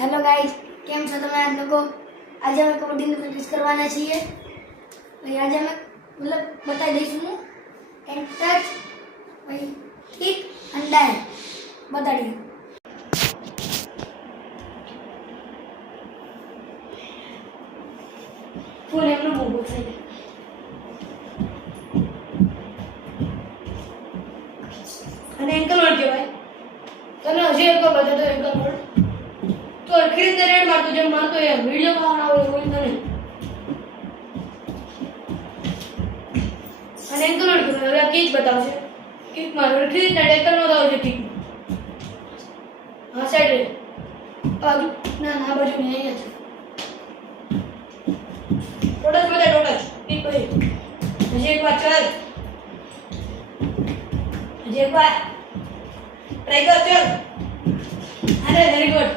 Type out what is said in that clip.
Hello guys, केम छो તમે આજ લોકો? આજે અમે કબડ્ડીની પ્રેક્ટિસ કરવાના છીએ. ભાઈ આજે અમે મતલબ બતાવી દઈશું હું એન્ડ ટચ ભાઈ કિક એન્ડ ડાય બતાડીએ. ફૂલ એમનું બહુ છે. અને એન્કલ વર્ડ કહેવાય. તને હજી એક વાર બતાતો એન્કલ વર્ડ તો ખરીદને રેડ મારતો જેમ મારતો એ વિડિયો માં આવે એવું તને. અને એન્કલ વર્ડ કહેવાય. હવે કિક બતાવશે. કિક મારો ખરીદને ટેકલ નો દાવ છે કિક. હા સાઈડ રે. બાજુ ના ના બાજુ નહીં અહીંયા છે. ટોટસ બતા ટોટસ. કિક ભાઈ. હજી એક વાર ચાલ. હજી એક વાર. ટ્રાય કર ચાલ. અરે વેરી ગુડ.